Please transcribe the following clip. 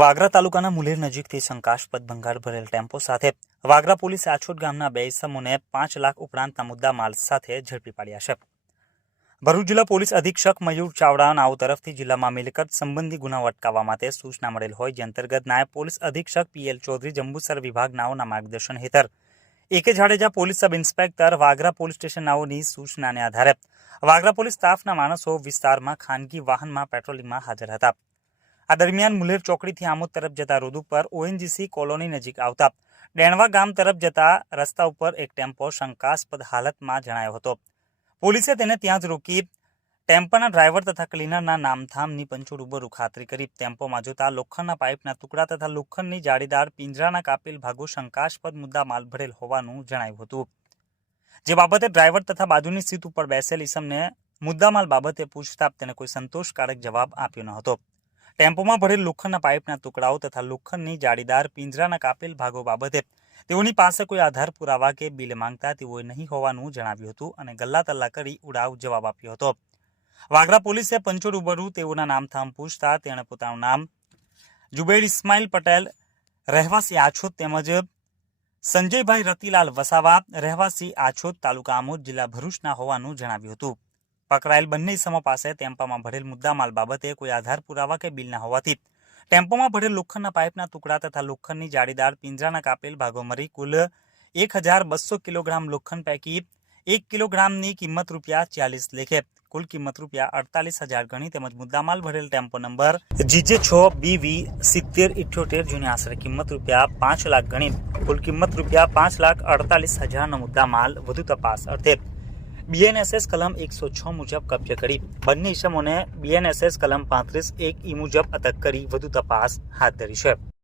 વાગરા તાલુકાના મુલેર નજીકથી શંકાસ્પદ ભંગાર ભરેલ ટેમ્પો સાથે વાગરા પોલીસે આછોટ ગામના બે ઇસમોને પાંચ લાખ ઉપરાંતના મુદ્દા માલ સાથે ઝડપી પાડ્યા છે. ભરૂચ જિલ્લા પોલીસ અધિક્ષક મયુર ચાવડા નાઓ તરફથી જિલ્લામાં મિલકત સંબંધી ગુનાઓ અટકાવવા માટે સૂચના મળેલ હોય જે અંતર્ગત નાયબ પોલીસ અધિક્ષક પીએલ ચૌધરી જંબુસર વિભાગ નાઓના માર્ગદર્શન હેઠળ. A K Jadeja police sub inspector Vagra police station નાઓની સૂચનાને આધારે વાગરા પોલીસ સ્ટાફના માણસો વિસ્તારમાં ખાનગી વાહનમાં પેટ્રોલિંગમાં હાજર હતા. આ દરમિયાન મુલેર ચોકડીથી આમોદ તરફ જતા રોડ ઉપર ઓએનજીસી કોલોની નજીક આવતા ડેણવા ગામ તરફ જતા રસ્તા ઉપર એક ટેમ્પો શંકાસ્પદ હાલતમાં જણાયો હતો. પોલીસે તેને ત્યાં જ રોકી ટેમ્પોના ડ્રાઈવર તથા ક્લીનરના નામથામની પંચોડ રૂબરૂ ખાતરી કરી ટેમ્પોમાં જોતા લોખંડના પાઇપના ટુકડા તથા લોખંડની જાળીદાર પિંજરાના કાપેલ ભાગો શંકાસ્પદ મુદ્દા માલ ભરેલ હોવાનું જણાયું હતું. જે બાબતે ડ્રાઈવર તથા બાજુની સીટ ઉપર બેસેલ ઈસમને મુદ્દામાલ બાબતે પૂછતા તેને કોઈ સંતોષકારક જવાબ આપ્યો ન હતો. ટેમ્પોમાં ભરેલ લોખંડના પાઇપના ટુકડાઓ તથા લોખંડની જાળીદાર પિંજરાના કાપેલ ભાગો બાબતે તેઓની પાસે કોઈ આધાર પુરાવા કે બિલ માંગતા તેઓએ નહીં હોવાનું જણાવ્યું હતું અને ગલ્લા તલ્લા કરી ઉડાવ જવાબ આપ્યો હતો. વાગરા પોલીસે પંચોડ ઉભરું તેઓના નામથામ પૂછતા તેણે પોતાનું નામ જુબેર ઇસ્માઇલ પટેલ, રહેવાસી આછોદ તેમજ સંજયભાઈ રતિલાલ વસાવા, રહેવાસી આછોદ તાલુકા આમોદ જિલ્લા ભરૂચના હોવાનું જણાવ્યું હતું. પકડાયેલ બંને ઇસમો પાસે ટેમ્પામાં ભરેલ મુદ્દામાલ બાબતે કોઈ આધાર પુરાવા કે બિલ ના હોવાથી ટેમ્પોમાં ભરેલ લોખંડના પાઇપના ટુકડા તથા લોખંડની જાળીદાર પિંજરાના કાપેલ ભાગો મળી કુલ એક હજાર બસો કિલોગ્રામ લોખંડ પૈકી એક કિલોગ્રામની કિંમત રૂપિયા ચાલીસ લેખે. કુલ કિંમત રૂપિયા અડતાલીસ હજાર ગણી તેમજ મુદ્દામાલ ભરેલ ટેમ્પો નંબર જીજે છ બીવી સિત્તેર ઇઠ્યોતેર જૂની આશરે કિંમત રૂપિયા પાંચ લાખ ગણી. કુલ કિંમત રૂપિયા પાંચ લાખ અડતાલીસ હજારનો મુદ્દામાલ વધુ તપાસ અર્થે બીએનએસએસ કલમ એકસો છ મુજબ કબજે કરી બંને ઇસમોને બીએનએસએસ કલમ પાંત્રીસ એક ઈ મુજબ અટક કરી વધુ તપાસ હાથ ધરી છે